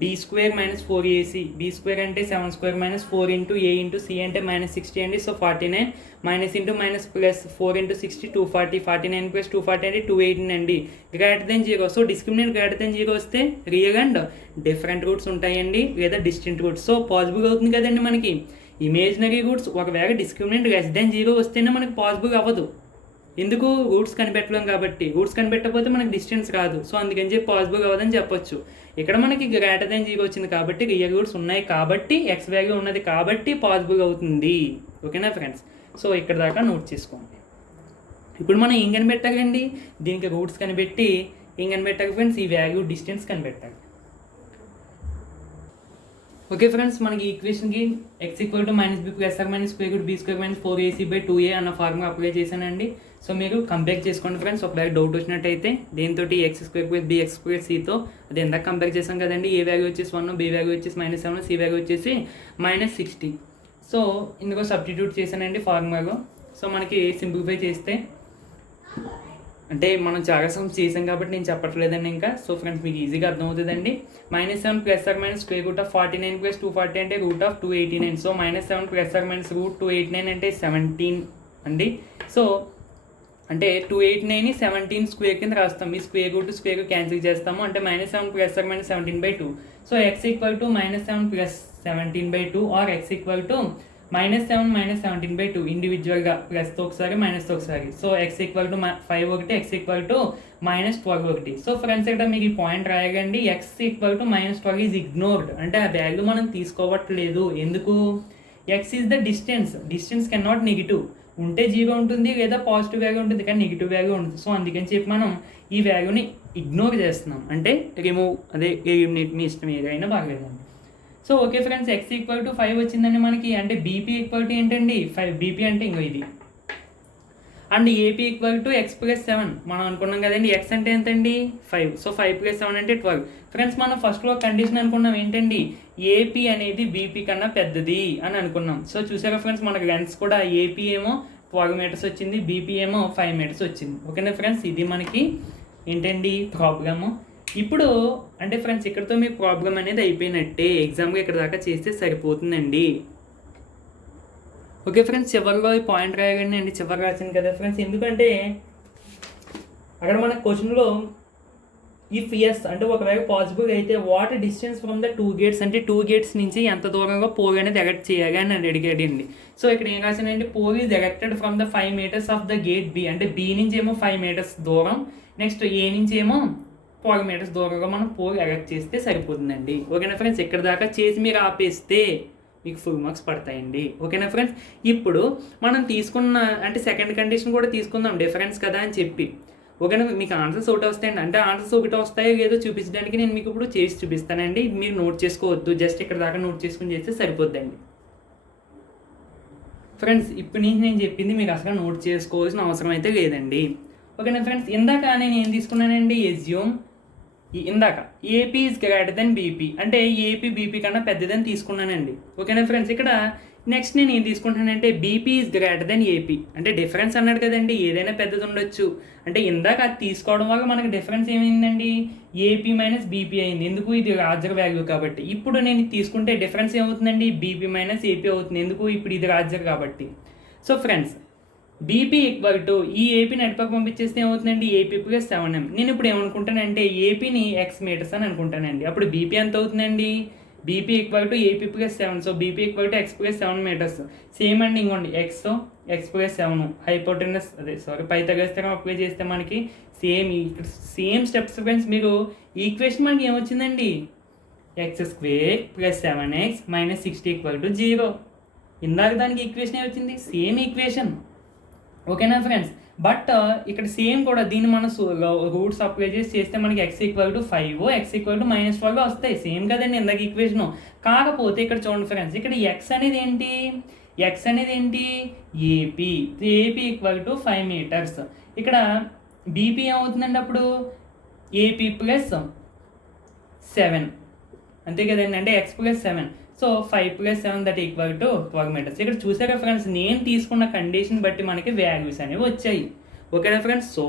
b² - 4ac, b² అంటే 7² - 4 × a × c అంటే -60 అండి. So 49 minus into minus plus 4 × 60 240, 49 + 240 అంటే 218 అండి. Greater than 0. So discriminant greater than 0 వస్తే రియల్ అండ్ డిఫరెంట్ రూట్స్ ఉంటాయండి, లేదా డిస్టింక్ట్ రూట్స్. సో పాసిబుల్ అవుతుంది కదండి మనకి. ఇమేజినరీ రూట్స్ ఒకవేళ డిస్క్రిమినెంట్ లెస్ దెన్ 0 వస్తేనే మనకి పాసిబుల్ అవ్వదు. ఎందుకు, రూట్స్ కనిపెట్టలేం కాబట్టి. రూట్స్ కనిపెట్టకపోతే మనకి డిస్టెన్స్ రాదు. సో అందుకని చెప్పి పాసిబుల్ అవ్వదని చెప్పొచ్చు. ఇక్కడ మనకి గ్రేటర్ దెన్ 0 వచ్చింది కాబట్టి రియల్ రూట్స్ ఉన్నాయి కాబట్టి ఎక్స్ వాల్యూ ఉన్నది కాబట్టి పాసిబుల్ అవుతుంది. ఓకేనా ఫ్రెండ్స్. సో ఇక్కడ దాకా నోట్ చేసుకోండి. ఇప్పుడు మనం ఏం కనిపెట్టాలండి, దీనికి రూట్స్ కనిపెట్టి ఏం కనిపెట్టాలి ఫ్రెండ్స్, ఈ వాల్యూ డిస్టెన్స్ కనిపెట్టాలి. ఓకే ఫ్రెండ్స్, మనకి ఈక్వేషన్కి x = -b + b² - 4ac/2a అన్న ఫార్ములా అప్లై చేశానండి. సో మీరు కంపేర్ చేసుకోండి ఫ్రెండ్స్. ఒకవేళ డౌట్ వచ్చినట్టయితే దేంతో x² + bx² cతో అది ఎందాక కంపేర్ చేసాం కదండి. ఏ వాల్యూ వచ్చేసి 1, b వాల్యూ వచ్చేసి -7, c వాల్యూ వచ్చేసి -60. సో ఇందులో సబ్స్టిట్యూట్ చేశానండి ఫార్ములాలో. సో మనకి సింప్లిఫై చేస్తే అంటే మనం చాలా సమ్స్ చేసాం కాబట్టి నేను చెప్పట్లేదండి ఇంకా. సో ఫ్రెండ్స్ మీకు ఈజీగా అర్థమవుతుందండి. -7 ± √49 + 240 అంటే √289. సో -7 ± √289 అంటే 17 అండి. సో అంటే 289ని 17 స్క్వేర్ కింద రాస్తాం. ఈ స్క్వేర్ రూట్ క్యాన్సిల్ చేస్తాము. అంటే -7 ± 17/2. సో x = -7 + 17/2 ఆర్ x = -7 - 17/2 ఇండివిజువల్గా ప్లస్తో ఒకసారి మైనస్తో ఒకసారి. సో x = 5 ఒకటి, x = -12 ఒకటి. సో ఫ్రెండ్స్ ఇక్కడ మీకు ఈ పాయింట్ రాయగండి, x = -12 ఈజ్ ఇగ్నోర్డ్ అంటే ఆ వాల్యూ మనం తీసుకోవట్లేదు. ఎందుకు, x is the distance can not negative. ఉంటే 0 ఉంటుంది లేదా పాజిటివ్ వాల్యూ ఉంటుంది కానీ నెగిటివ్ వాల్యూ ఉంటుంది. సో అందుకని చెప్పి మనం ఈ వాల్యూని ఇగ్నోర్ చేస్తున్నాం, అంటే రిమూవ్ ఎలిమినేట్ మీ ఇష్టం ఏదైనా బాగలేదండి. సో ఓకే ఫ్రెండ్స్, x = 5 వచ్చిందండి మనకి. అంటే బీపీ = ఏంటండి 5, బీపీ అంటే ఇంకో ఇది. అండ్ ఏపీ = x + 7 మనం అనుకున్నాం కదండి. x అంటే ఎంతండి 5. సో 5 + 7 అంటే 12. ఫ్రెండ్స్ మనం ఫస్ట్లో కండిషన్ అనుకున్నాం ఏంటండి, ఏపీ అనేది బీపీ కన్నా పెద్దది అని అనుకున్నాం. సో చూసారా ఫ్రెండ్స్, మనకు లెన్స్ కూడా ఏపీ ఏమో 12 మీటర్స్ వచ్చింది, బీపీ ఏమో 5 మీటర్స్ వచ్చింది. ఓకేనా ఫ్రెండ్స్, ఇది మనకి ఏంటండి ప్రాబ్లము. ఇప్పుడు అంటే ఫ్రెండ్స్ ఇక్కడతో మీ ప్రాబ్లం అనేది అయిపోయినట్టే. ఎగ్జామ్గా ఇక్కడ దాకా చేస్తే సరిపోతుందండి. ఓకే ఫ్రెండ్స్, చివరిలో ఈ పాయింట్ రాయగానే అండి చివరి రాసింది కదా ఫ్రెండ్స్. ఎందుకంటే అక్కడ మన క్వశ్చన్లో ఇఫ్ ఎస్ అంటే ఒకవేళ పాసిబుల్ అయితే what distance from the 2 gates అంటే 2 గేట్స్ నుంచి ఎంత దూరంగా పోల్ అనేది ఎరెక్ట్ చేయాలి అని అడిగాడండి. సో ఇక్కడ ఏం రాసానండి, pole is erected from the 5 meters of the gate b. అంటే బి నుంచి ఏమో 5 మీటర్స్ దూరం, నెక్స్ట్ ఏ నుంచి ఏమో 12 మీటర్స్ దూరంగా మనం పోల్ ఎరెక్ట్ చేస్తే సరిపోతుందండి. ఓకేనా ఫ్రెండ్స్, ఇక్కడ దాకా చేసి మీరు ఆపేస్తే మీకు ఫుల్ మార్క్స్ పడతాయండి. ఓకేనా ఫ్రెండ్స్, ఇప్పుడు మనం తీసుకున్న అంటే సెకండ్ కండిషన్ కూడా తీసుకుందాం డిఫరెన్స్ కదా అని చెప్పి. ఓకేనా, మీకు ఆన్సర్స్ ఒకటి వస్తాయండి. అంటే ఆన్సర్స్ ఒకటి వస్తాయో లేదో చూపించడానికి నేను మీకు ఇప్పుడు చేసి చూపిస్తానండి. మీరు నోట్ చేసుకోవద్దు, జస్ట్ ఇక్కడ దాకా నోట్ చేసుకుని చేస్తే సరిపోద్దండి. ఫ్రెండ్స్ ఇప్పుడు నేను చెప్పింది మీరు అసలు నోట్ చేసుకోవాల్సిన అవసరం అయితే లేదండి. ఓకేనా ఫ్రెండ్స్, ఇందాక నేను ఏం తీసుకున్నానండి, ఎస్యూమ్ ఇందాక AP is greater than BP అంటే ఏపీ బీపీ కన్నా పెద్దదని తీసుకున్నానండి. ఓకేనా ఫ్రెండ్స్, ఇక్కడ నెక్స్ట్ నేను ఏం తీసుకుంటానంటే BP is greater than AP అంటే డిఫరెన్స్ అన్నాడు కదండి, ఏదైనా పెద్దది ఉండొచ్చు. అంటే ఇందాక అది తీసుకోవడం వల్ల మనకి డిఫరెన్స్ ఏమైందండి, ఏపీ - బీపీ అయింది. ఎందుకు, ఇది లార్జర్ వాల్యూ కాబట్టి. ఇప్పుడు నేను తీసుకుంటే డిఫరెన్స్ ఏమవుతుందండి, బీపీ - ఏపీ అవుతుంది. ఎందుకు, ఇప్పుడు ఇది లార్జర్ కాబట్టి. సో ఫ్రెండ్స్ బీపీ = ఈ ఏపీని అటుపక్క పంపించేస్తే ఏమవుతుందండి, ఏపీ + 7m. నేను ఇప్పుడు ఏమనుకుంటానంటే ఏపీని x మీటర్స్ అని అనుకుంటానండి. అప్పుడు బీపీ ఎంత అవుతుందండి, BP = AP + 7. So BP = x + 7 meters. Same అండి, ఇంకోండి x + 7 hypotenuse Pythagoras theorem apply చేస్తే మనకి సేమ్ స్టెప్స్ ఫ్రెండ్స్. మీరు ఈక్వేషన్ మనకి ఏమొచ్చిందండి, x square plus 7x minus 60 = 0. ఇందాక దానికి ఈక్వేషన్ వచ్చింది, సేమ్ ఈక్వేషన్. ఓకేనా ఫ్రెండ్స్? బట్ ఇక్కడ సేమ్ కూడా దీన్ని మనం రూట్స్ అప్లై చేస్తే మనకి x = 5, x = -12 వస్తాయి. సేమ్ కదండి ఇందాక ఈక్వేషను. కాకపోతే ఇక్కడ చూడండి ఫ్రెండ్స్, ఇక్కడ x అనేది ఏంటి, ఏపీ = 5 మీటర్స్. ఇక్కడ బీపీ ఏమవుతుందండి అప్పుడు, ఏపీ + 7 అంతే కదండి, అంటే x + 7. So 5 + 7 that equal to 12 metres. ఇక్కడ చూసారా ఫ్రెండ్స్, నేను తీసుకున్న కండిషన్ బట్టి మనకి వాల్యూస్ అనేవి వచ్చాయి. ఓకేనా ఫ్రెండ్స్? సో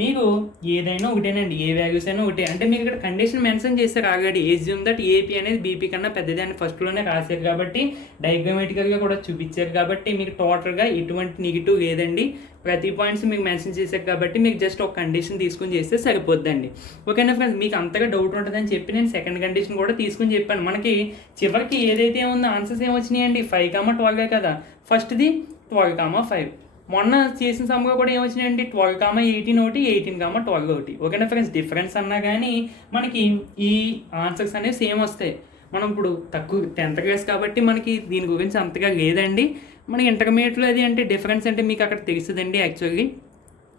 మీరు ఏదైనా ఒకటేనండి, ఏ వాల్యూస్ అయినా ఒకటే. అంటే మీకు ఇక్కడ కండిషన్ మెన్షన్ చేశారు ఆల్రెడీ, ఏజ్యూమ్ దట్ ఏపీ అనేది బీపీ కన్నా పెద్దది అని ఫస్ట్లోనే రాశారు కాబట్టి, డయాగ్రామేటికల్గా కూడా చూపించారు కాబట్టి మీకు టోటల్గా ఎటువంటి నెగిటివ్ లేదండి. ప్రతి పాయింట్స్ మీకు మెన్షన్ చేశారు కాబట్టి మీకు జస్ట్ ఒక కండిషన్ తీసుకుని చేస్తే సరిపోద్దండి. ఓకేనా ఫ్రెండ్స్? మీకు అంతగా డౌట్ ఉంటుందని చెప్పి నేను సెకండ్ కండిషన్ కూడా తీసుకుని చెప్పాను. మనకి చివరికి ఏదైతే ఉందో ఆన్సర్స్ ఏమొచ్చినాయండి, 5, 12 కదా. ఫస్ట్ది 12, 5. మొన్న చేసిన సమ్గా కూడా ఏమొచ్చినాయండి, 12, 18 ఒకటి, 18, 12 ఒకటి. ఓకేనా ఫ్రెండ్స్? డిఫరెన్స్ అన్నా కానీ మనకి ఈ ఆన్సర్స్ అనేవి సేమ్ వస్తాయి. మనం ఇప్పుడు తక్కువ 10th క్లాస్ కాబట్టి మనకి దీని గురించి అంతగా లేదండి. మనకి ఇంటర్మీడియట్లో అది అంటే డిఫరెన్స్ అంటే మీకు అక్కడ తెలుస్తుందండి యాక్చువల్లీ.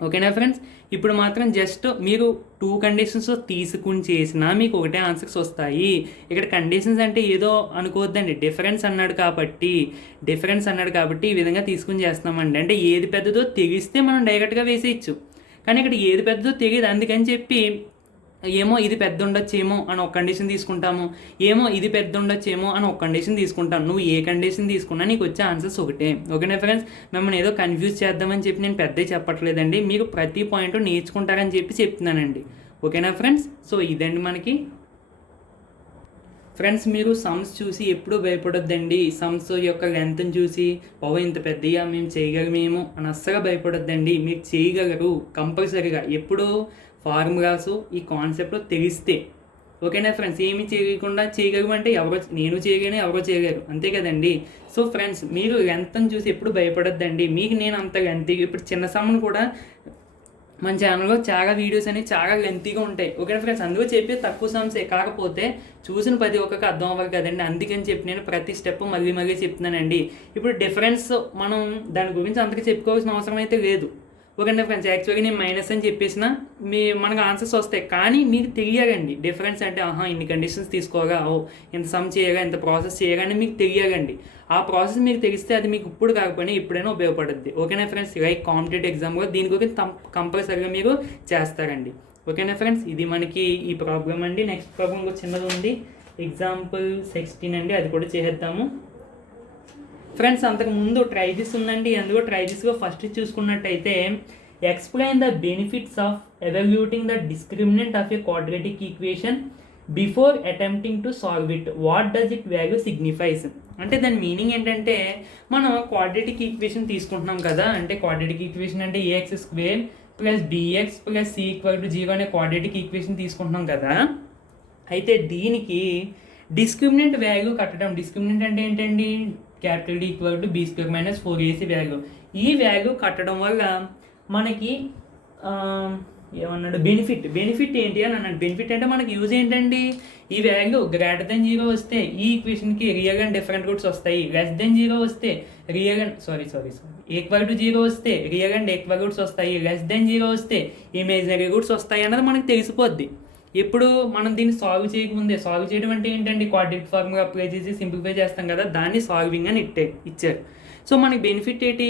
ఓకేనా ఫ్రెండ్స్? ఇప్పుడు మాత్రం జస్ట్ మీరు 2 కండిషన్స్ తీసుకుని చేసినా మీకు ఒకటే ఆన్సర్స్ వస్తాయి. ఇక్కడ కండిషన్స్ అంటే ఏదో అనుకోవద్దండి, డిఫరెన్స్ అన్నాడు కాబట్టి ఈ విధంగా తీసుకుని చేస్తున్నామండి. అంటే ఏది పెద్దదో తెలిస్తే మనం డైరెక్ట్గా వేసేయచ్చు, కానీ ఇక్కడ ఏది పెద్దదో తెలియదు. అందుకని చెప్పి ఏమో ఇది పెద్ద ఉండొచ్చేమో అని ఒక కండిషన్ తీసుకుంటాము, ఏమో ఇది పెద్ద ఉండొచ్చేమో అని ఒక కండిషన్ తీసుకుంటాను. నువ్వు ఏ కండిషన్ తీసుకున్నా నీకు వచ్చే ఆన్సర్స్ ఒకటే. ఓకేనా ఫ్రెండ్స్? మిమ్మల్ని ఏదో కన్ఫ్యూజ్ చేద్దామని చెప్పి నేను పెద్దగా చెప్పట్లేదండి, మీరు ప్రతి పాయింట్ నేర్చుకుంటారని చెప్పి చెప్తున్నానండి. ఓకేనా ఫ్రెండ్స్? సో ఇదండి మనకి. ఫ్రెండ్స్, మీరు సమ్స్ చూసి ఎప్పుడూ భయపడొద్దండి. సమ్స్ యొక్క లెంత్ని చూసి ఇంత పెద్దగా మేము చేయగలమేమో అని అస్సలు భయపడొద్దండి. మీరు చేయగలరు కంపల్సరీగా. ఎప్పుడు ఫార్ములాస్ ఈ కాన్సెప్ట్ తెలిస్తే. ఓకేనా ఫ్రెండ్స్? ఏమి చేయకుండా చేయగలమంటే నేను చేయగానే ఎవరో చేయలేరు, అంతే కదండి. సో ఫ్రెండ్స్, మీరు లెంత్ని చూసి ఎప్పుడు భయపడొద్దండి. మీకు నేను అంత లెంత్, ఇప్పుడు చిన్న సమ్ను కూడా మన ఛానల్లో చాలా వీడియోస్ అనేవి చాలా లెంతీగా ఉంటాయి. ఓకేనా ఫ్రెండ్స్? అందులో చెప్పి తక్కువ సమ్సే, కాకపోతే చూసిన ప్రతి ఒక్కరికి అర్థం అవ్వాలి కదండి. అందుకని చెప్పి నేను ప్రతి స్టెప్ మళ్ళీ చెప్తున్నానండి. ఇప్పుడు డిఫరెన్స్ మనం దాని గురించి అంతగా చెప్పుకోవాల్సిన అవసరం అయితే లేదు. ఓకేనా ఫ్రెండ్స్? యాక్చువల్గా నేను మైనస్ అని చెప్పేసిన మనకు ఆన్సర్స్ వస్తాయి, కానీ మీకు తెలియాలండి డిఫరెన్స్ అంటే ఇన్ని కండిషన్స్ తీసుకోగా, ఇంత సమ్ చేయగా, ఇంత ప్రాసెస్ చేయగా అని మీకు తెలియాలండి. ఆ ప్రాసెస్ మీకు తెలిస్తే అది మీకు ఇప్పుడు కాకపోయినా ఎప్పుడైనా ఉపయోగపడుద్ది. ఓకేనా ఫ్రెండ్స్? లైక్ కాంపిటేటివ్ ఎగ్జామ్లో దీని గురించి కంపల్సరీగా మీరు చేస్తారండి. ఓకేనా ఫ్రెండ్స్? ఇది మనకి ఈ ప్రాబ్లం అండి. నెక్స్ట్ ప్రాబ్లం కూడా చిన్నది ఉంది, ఎగ్జాంపుల్ 16 అండి, అది కూడా చేద్దాము. ఫ్రెండ్స్, అంతకు ముందు ట్రైజిస్ ఉందండి, అందులో ట్రైజిస్లో ఫస్ట్ చూసుకున్నట్టయితే, explain the benefits of evaluating the discriminant of a quadratic equation before attempting to solve it, what does it value signifies. అంటే దాని మీనింగ్ ఏంటంటే, మనం క్వాడ్రాటిక్ ఈక్వేషన్ తీసుకుంటున్నాం కదా. అంటే క్వాడ్రాటిక్ ఈక్వేషన్ అంటే ax² + bx + c = 0 అనే క్వాడ్రాటిక్ ఈక్వేషన్ తీసుకుంటున్నాం కదా. అయితే దీనికి డిస్క్రిమినెంట్ వాల్యూ కట్టడం. డిస్క్రిమినెంట్ అంటే ఏంటండి, D = b² - 4ac వాల్యూ. ఈ వాల్యూ కట్టడం వల్ల మనకి ఏమన్నాడు, బెనిఫిట్ ఏంటి అని అన్నాడు. బెనిఫిట్ అంటే మనకి యూజ్ ఏంటండి, ఈ వాల్యూ > 0 వస్తే ఈ ఈక్వేషన్కి రియల్ అండ్ డిఫరెంట్ రూట్స్ వస్తాయి. <0 వస్తే రియల్ అండ్ =0 వస్తే రియల్ అండ్ ఈక్వల్ రూట్స్ వస్తాయి. <0 వస్తే ఇమేజినరీ రూట్స్ వస్తాయి అన్నది మనకి తెలిసిపోద్ది. ఇప్పుడు మనం దీన్ని సాల్వ్ చేయకముందే, సాల్వ్ చేయడం అంటే ఏంటండి, క్వాడ్రాటిక్ ఫార్ములా అప్లై చేసి సింప్లిఫై చేస్తాం కదా, దాన్ని సాల్వింగ్ అని ఇచ్చారు. సో మనకి బెనిఫిట్ ఏంటి,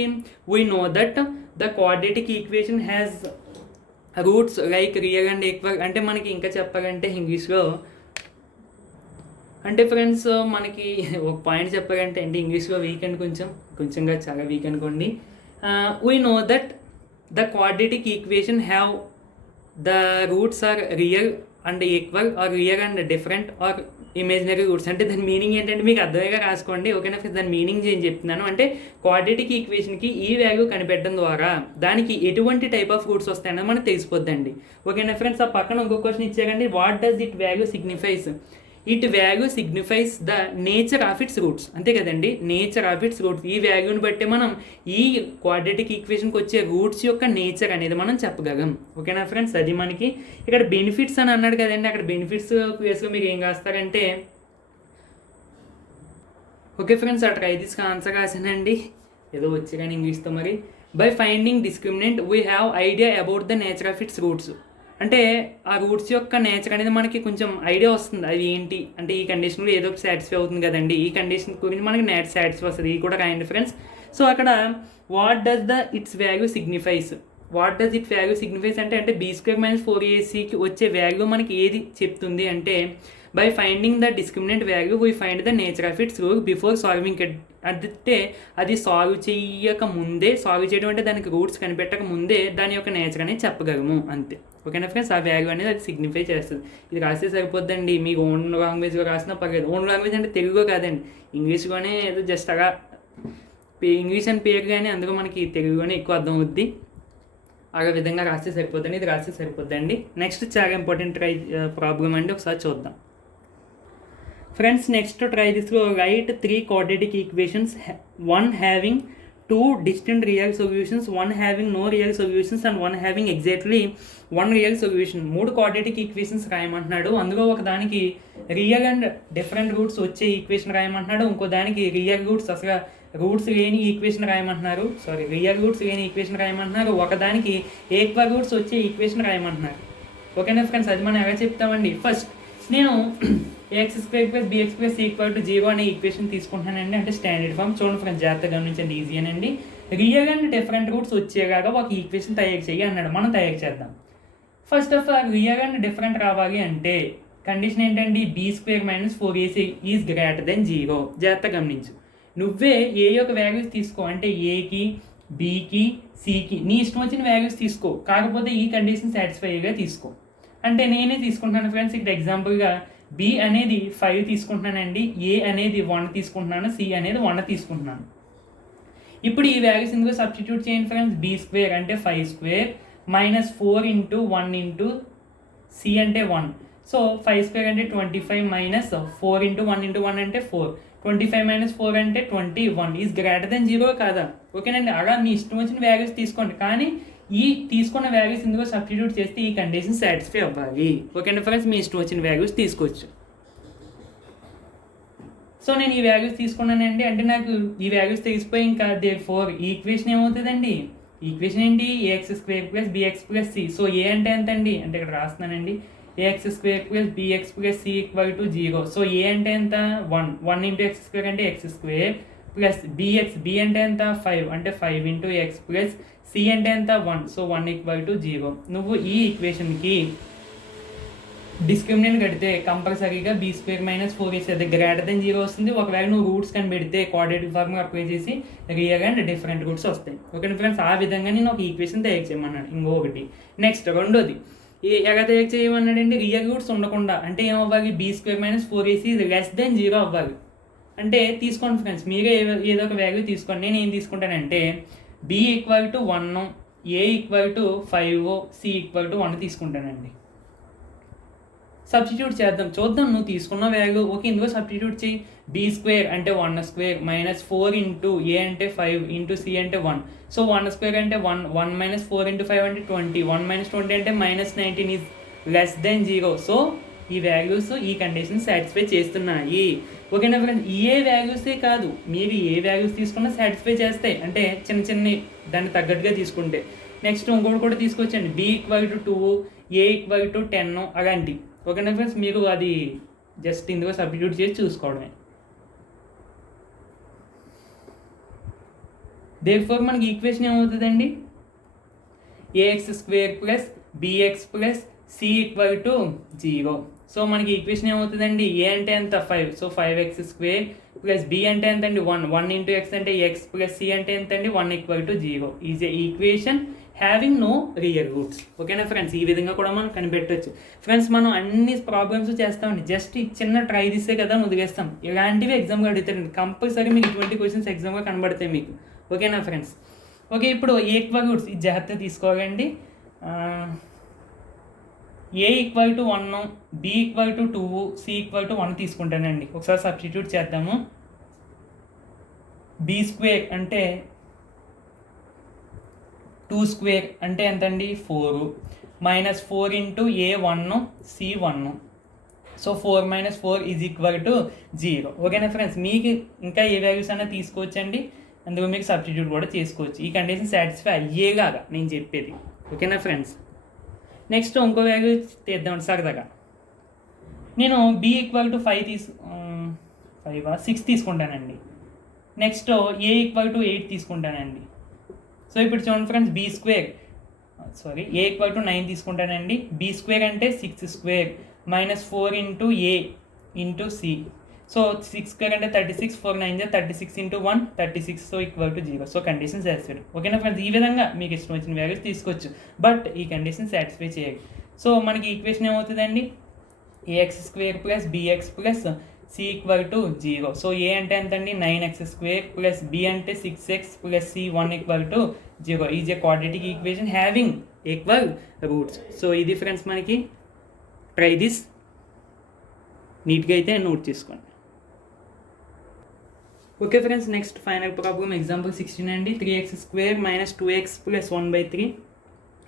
we know that the quadratic equation has roots like real and equal. అంటే మనకి ఇంకా చెప్పాలంటే ఇంగ్లీష్లో అంటే ఫ్రెండ్స్, మనకి ఒక పాయింట్ చెప్పాలంటే అంటే ఇంగ్లీష్లో వీక్ అండ్ కొంచెంగా చాలా వీక్ అనుకోండి. We know that the quadratic equation have the roots are real and equal or real and different or imaginary roots. అంటే దాని మీనింగ్ ఏంటంటే మీకు అర్థమయ్యేగా రాసుకోండి. ఓకేనా? దాని మీనింగ్ ఏం చెప్తున్నాను అంటే, క్వాడ్రాటిక్ ఈక్వేషన్కి ఈ వాల్యూ కనిపెట్టడం ద్వారా దానికి ఎటువంటి టైప్ ఆఫ్ రూట్స్ వస్తాయన్నది మనకు తెలిసిపోద్దండి. ఓకేనా ఫ్రెండ్స్? ఆ పక్కన ఇంకో క్వశ్చన్ ఇచ్చారండి, what does it value signifies. It value signifies the nature of its roots. అంతే కదండి, నేచర్ ఆఫ్ ఇట్స్ రూట్స్. ఈ వాల్యూని బట్టి మనం ఈ క్వాడ్రాటిక్ ఈక్వేషన్కి వచ్చే రూట్స్ యొక్క నేచర్ అనేది మనం చెప్పగలం. ఓకేనా ఫ్రెండ్స్, అది మనకి ఇక్కడ బెనిఫిట్స్ అని అన్నాడు కదండి. అక్కడ బెనిఫిట్స్ ప్లేస్లో మీరు ఏం రాస్తారంటే, ఓకే ఫ్రెండ్స్, ఆ ట్రై తీసుకు ఆన్సర్ రాసానండి, ఏదో వచ్చి కానీ ఇంగ్లీష్తో. మరి by finding discriminant we have idea about the nature of its roots. అంటే ఆ రూట్స్ యొక్క నేచర్ అనేది మనకి కొంచెం ఐడియా వస్తుంది. అది ఏంటి అంటే ఈ కండిషన్లో ఏదో ఒకటి సాటిస్ఫై అవుతుంది కదండి, ఈ కండిషన్ గురించి మనకి నేట్ సాటిస్ఫై వస్తుంది. ఇది కూడా రాయండి ఫ్రెండ్స్. సో అక్కడ what does the it's value signifies, what does it value signifies అంటే b² - 4ac వచ్చే వాల్యూ మనకి ఏది చెప్తుంది అంటే, by finding the discriminant value we find the nature of its root before solving it. అంటే అది solve చేయక ముందే, సాల్వ్ చేయడం అంటే దానికి రూట్స్ కనిపెట్టక ముందే దాని యొక్క నేచర్ అనేది చెప్పగలము అంతే. ఓకేనా ఫ్రెండ్స్, ఆ వాల్యూ అనేది అది సిగ్నిఫై చేస్తుంది. ఇది రాస్తే సరిపోద్దండి, మీకు ఓన్ లాంగ్వేజ్లో రాసినా పర్లేదు. ఓన్ లాంగ్వేజ్ అంటే తెలుగులో కాదండి, ఇంగ్లీష్లోనే ఏదో జస్ట్ అలా ఇంగ్లీష్ అని పేరు కానీ అందులో మనకి తెలుగులోనే ఎక్కువ అర్థం అవుద్ది. ఆ విధంగా రాస్తే సరిపోద్దండి, ఇది రాస్తే సరిపోద్దండి. నెక్స్ట్ చాలా ఇంపార్టెంట్ ప్రాబ్లం అండి, ఒకసారి చూద్దాం ఫ్రెండ్స్. నెక్స్ట్ ట్రై దిస్లో write 3 quadratic equations, one having 2 distinct real solutions, one having no real solutions and one having exactly 1 real solution. 3 quadratic equations రాయమంటున్నాడు. అందులో ఒక దానికి రియల్ అండ్ డిఫరెంట్ రూట్స్ వచ్చే equation రాయమంటున్నాడు, ఇంకో దానికి రియల్ రూట్స్ అసలు roots లేని equation రాయమంటున్నారు, real roots లేని equation రాయమంటున్నారు, ఒకదానికి ఈక్వల్ రూట్స్ వచ్చే ఈక్వేషన్ రాయమంటున్నారు. ఓకేనా ఫ్రెండ్స్, అది మనం ఎలా చెప్తామండి. ఫస్ట్ నేను ax² + bx + c = 0 అనే ఈక్వేషన్ తీసుకుంటానండి, అంటే స్టాండర్డ్ ఫామ్. చూడండి ఫ్రెండ్స్, జాగ్రత్తగా గమనించండి, ఈజీ అనండి. రియల్ అండ్ డిఫరెంట్ రూట్స్ వచ్చేలాగా ఒక ఈక్వేషన్ తయారు చేయి అన్నాడు, మనం తయారు చేద్దాం. First of all real and different రావాలి అంటే కండిషన్ ఏంటండి, b² - 4ac is greater then 0. జాగ్రత్తగా గమనించు, నువ్వే ఏ యొక్క వాల్యూస్ తీసుకో, అంటే ఏకి, బీకి, సికి నీ ఇష్టం వచ్చిన వాల్యూస్ తీసుకో, కాకపోతే ఈ కండిషన్ సాటిస్ఫైగా తీసుకో. అంటే నేనే తీసుకుంటున్నాను ఫ్రెండ్స్, ఇక్కడ ఎగ్జాంపుల్గా b అనేది 5 తీసుకుంటున్నానండి, a అనేది 1 తీసుకుంటున్నాను, c అనేది 1 తీసుకుంటున్నాను. ఇప్పుడు ఈ వాల్యూస్ ఇందులో సబ్స్టిట్యూట్ చేయండి ఫ్రెండ్స్. b² అంటే 5² - 4 × 1 × c అంటే 1. సో 5² అంటే 25 - 4 × 1 × 1 అంటే 4. 25 - 4 అంటే 21 ఈజ్ గ్రేటర్ దెన్ 0 కాదా? ఓకేనండి, అలా మీ ఇష్టం వచ్చిన వాల్యూస్ తీసుకోండి, కానీ ఈ తీసుకున్న వాల్యూస్ ఇందులో సబ్స్టిట్యూట్ చేస్తే ఈ కండిషన్ సాటిస్ఫై అవ్వాలి. ఓకేనా ఫ్రెండ్స్, మీ ఇష్టం వచ్చిన వాల్యూస్ తీసుకోవచ్చు. సో నేను ఈ వాల్యూస్ తీసుకున్నానండి, అంటే నాకు ఈ వాల్యూస్ తెలిసిపోయి ఇంకా దేర్ఫోర్ ఈ ఈక్వేషన్ ఏమవుతుందండి, ఈక్వేషన్ ఏంటి, ax² + bx + c. So a అంటే ఎంత అండి, అంటే ఇక్కడ రాస్తున్నానండి, ax² + bx + c = 0. So a అంటే ఎంత, 1. 1 × x² అంటే x² ప్లస్ bx, b అంటే ఎంత 5, అంటే 5 × x ప్లస్ c అంటే ఎంత 1. సో 1 = 0. నువ్వు ఈ ఈక్వేషన్కి డిస్క్రిమినెంట్ కడితే కంపల్సరీగా b² - 4ac అది గ్రేటర్ దెన్ 0 వస్తుంది. ఒకవేళ నువ్వు రూట్స్ కని పెడితే క్వాడ్రాటిక్ ఫార్ములా అప్లై చేసి రియల్ అండ్ డిఫరెంట్ రూట్స్ వస్తాయి. ఓకే ఫ్రెండ్స్, ఆ విధంగా నేను ఒక ఈక్వేషన్ తయారు చేయమన్నాడు. ఇంకొకటి నెక్స్ట్ రెండోది ఎలా తయారు చేయమన్నాడంటే, రియల్ రూట్స్ ఉండకుండా, అంటే ఏమవ్వాలి, b² - 4ac లెస్ దెన్ 0 అవ్వాలి. అంటే తీసుకోండి ఫ్రెండ్స్, మీరే ఏదో ఒక వాల్యూ తీసుకోండి. నేను ఏం తీసుకుంటానంటే b = 1, a = 5, c = 1 తీసుకుంటానండి. సబ్స్టిట్యూట్ చేద్దాం, చూద్దాం నువ్వు తీసుకున్న వాల్యూ. ఓకే, ఇందులో సబ్స్టిట్యూట్ చేయి. b² అంటే 1² - 4 × a అంటే 5 × c అంటే 1. సో 1² అంటే 1, 1 - 4 × 5 అంటే 20, 1 - 20 అంటే -19 ఈజ్ లెస్ దెన్ 0. సో ఈ వాల్యూస్ ఈ కండిషన్ సాటిస్ఫై చేస్తున్నాయి. ఓకేనా ఫ్రెండ్స్, ఏ వాల్యూసే కాదు, మీరు ఏ వాల్యూస్ తీసుకున్నా సాటిస్ఫై చేస్తాయి, అంటే చిన్న చిన్న దాన్ని తగ్గట్టుగా తీసుకుంటే. నెక్స్ట్ ఇంకోటి కూడా తీసుకొచ్చండి, b = 2, a = 10 అలాంటి. ఓకేనా ఫ్రెండ్స్, మీరు అది జస్ట్ ఇందులో సబ్స్టిట్యూట్ చేసి చూసుకోవడమే. దేర్ఫోర్ మనకి ఈక్వేషన్ ఏమవుతుందండి, ax² + bx + c = 0. సో మనకి ఈక్వేషన్ ఏమవుతుందండి, a అంటే ఎంత 5, సో 5x² ప్లస్ b అంటే ఎంత అండి 1, 1 × x అంటే x ప్లస్ c అంటే ఎంత అండి 1 = 0 is a equation having no real roots. ఓకేనా ఫ్రెండ్స్, ఈ విధంగా కూడా మనం కనిపెట్టవచ్చు. ఫ్రెండ్స్, మనం అన్ని ప్రాబ్లమ్స్ చేస్తామండి, జస్ట్ ఈ చిన్న ట్రై తీసే కదా వదిలేస్తాం. ఇలాంటివి ఎగ్జామ్గా అడుగుతారండి, కంపల్సరీ మీకు ఇటువంటి క్వశ్చన్స్ ఎగ్జామ్గా కనబడతాయి మీకు. ఓకేనా ఫ్రెండ్స్, ఓకే ఇప్పుడు ఈక్వల్ రూట్స్ ఈ జాగ్రత్త తీసుకోవాలండి. A equal to 1, b equal to 2, c equal to 1 తీసుకుంటానండి. ఒకసారి సబ్స్టిట్యూట్ చేద్దాము. బి స్క్వేర్ అంటే 2 స్క్వేర్ అంటే ఎంతండి 4 minus 4 into a 1 c 1. So 4 minus 4 is equal to 0. ఓకేనా ఫ్రెండ్స్, మీకు ఇంకా ఏ వాల్యూస్ అయినా తీసుకోవచ్చండి, అందులో మీకు సబ్స్టిట్యూట్ కూడా చేసుకోవచ్చు. ఈ కండిషన్ సాటిస్ఫై అయ్యేలాగా నేను చెప్పేది. ఓకేనా ఫ్రెండ్స్, నెక్స్ట్ ఇంకో వాల్యూ తీద్దామండి సరదాగా. నేను బి ఈక్వల్ టు 6 తీసుకుంటానండి. నెక్స్ట్ ఏ ఈక్వల్ టు 8 తీసుకుంటానండి. సో ఇప్పుడు చూడండి ఫ్రెండ్స్, ఏ ఈక్వల్ టు 9 తీసుకుంటానండి. బి స్క్వేర్ అంటే 6 square minus 4 into a into c. So 6 square అంటే 36, 4 9 36 into 1 36. So equal to 0. So condition satisfied. ఓకేనా ఫ్రెండ్స్, ఈ విధంగా మీకు ఇష్టం వచ్చిన వాల్యూస్ తీసుకోవచ్చు, బట్ ఈ కండిషన్ సాటిస్ఫై చేయాలి. సో మనకి ఈక్వేషన్ ఏమవుతుందండి, a x square plus b x plus c equal to 0. So a అంటే ఎంతండి 9x స్క్వేర్ ప్లస్ బి అంటే 6x plus c 1 equal to 0 is a quadratic equation having equal roots. So ఇది friends మనకి, try this, నీట్గా అయితే note చేసుకోండి. Okay friends, next final problem example 16 అండి. 3x square minus 2x plus 1/3.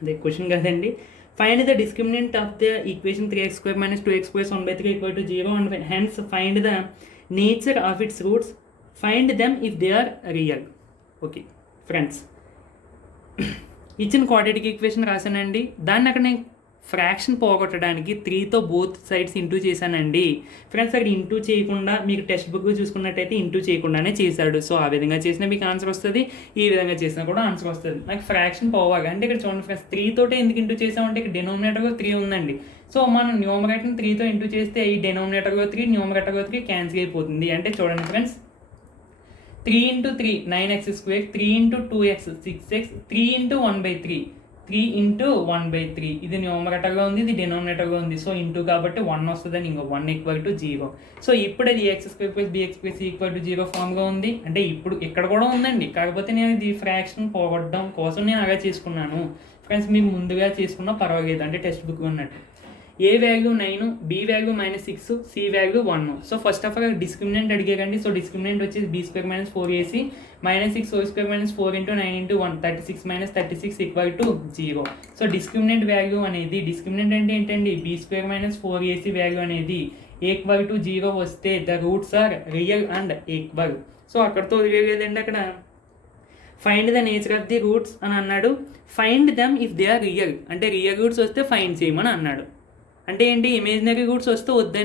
అదే question కదండి. Find the discriminant of the equation 3x square minus 2x plus 1/3 equal to 0 and hence find the nature of its roots. Find them if they are real. Okay friends, ఇచ్చిన quadratic equation రాశానండి. దాన్ని అక్కడ నేను fraction పోగొట్టడానికి 3తో both sides into చేశానండి. Friends అక్కడ into చేయకుండా, మీకు text book చూసుకున్నట్టయితే ఇంటూ చేయకుండానే చేశాడు. సో ఆ విధంగా చేసినా మీకు ఆన్సర్ వస్తుంది, ఈ విధంగా చేసినా కూడా ఆన్సర్ వస్తుంది. నాకు ఫ్రాక్షన్ పోవాలి అంటే ఇక్కడ చూడండి ఫ్రెండ్స్, 3తోటే ఎందుకు ఇంటూ చేసామంటే ఇక్కడ డినోమినేటర్లో 3 ఉందండి. సో మనం న్యూమరేటర్ని 3తో ఇంటూ చేస్తే ఈ డినోమినేటర్లో 3 న్యూమరేటర్లో 3 క్యాన్సిల్ అయిపోతుంది. అంటే చూడండి friends, 3 into 3 9x square, 3 into 2x 6x, 3 into 1/3 3 into 1/3. ఇది న్యూమరేటర్గా ఉంది, ఇది డినోమినేటర్గా ఉంది. సో ఇంటూ కాబట్టి 1 వస్తుందని, ఇంకో 1 ఈక్వల్ టు 0. సో ఇప్పుడు అది x square plus bx plus equal to 0 ఫామ్గా ఉంది. అంటే ఇప్పుడు ఇక్కడ కూడా ఉందండి, కాకపోతే నేను ఇది ఫ్రాక్షన్ పోగొట్టడం కోసం నేను అలా చేసుకున్నాను. ఫ్రెండ్స్ మీరు ముందుగా చేసుకున్నా పర్వాలేదు, అంటే టెక్స్ట్ బుక్ ఉన్నట్టు. A value 9, b value -6, c value 1. So first of all discriminant అడిగారండి. సో డిస్క్రిమినెంట్ వచ్చేసి b square minus 4ac -6 whole square minus 4 into 9 into 1 36 minus 36 equal to 0. So discriminant value అనేది, discriminant అంటే ఏంటండి, b square minus 4ac value అనేది equal to 0 వస్తే the roots are real and equal. So అక్కడతో లేదండి, అక్కడ find the nature of the roots అని అన్నాడు. Find them if they are real అంటే రియల్ రూట్స్ వస్తే ఫైండ్ చేయమని అన్నాడు. అంటే ఏంటి, ఇమేజినరీ రూట్స్ వస్తే వద్దని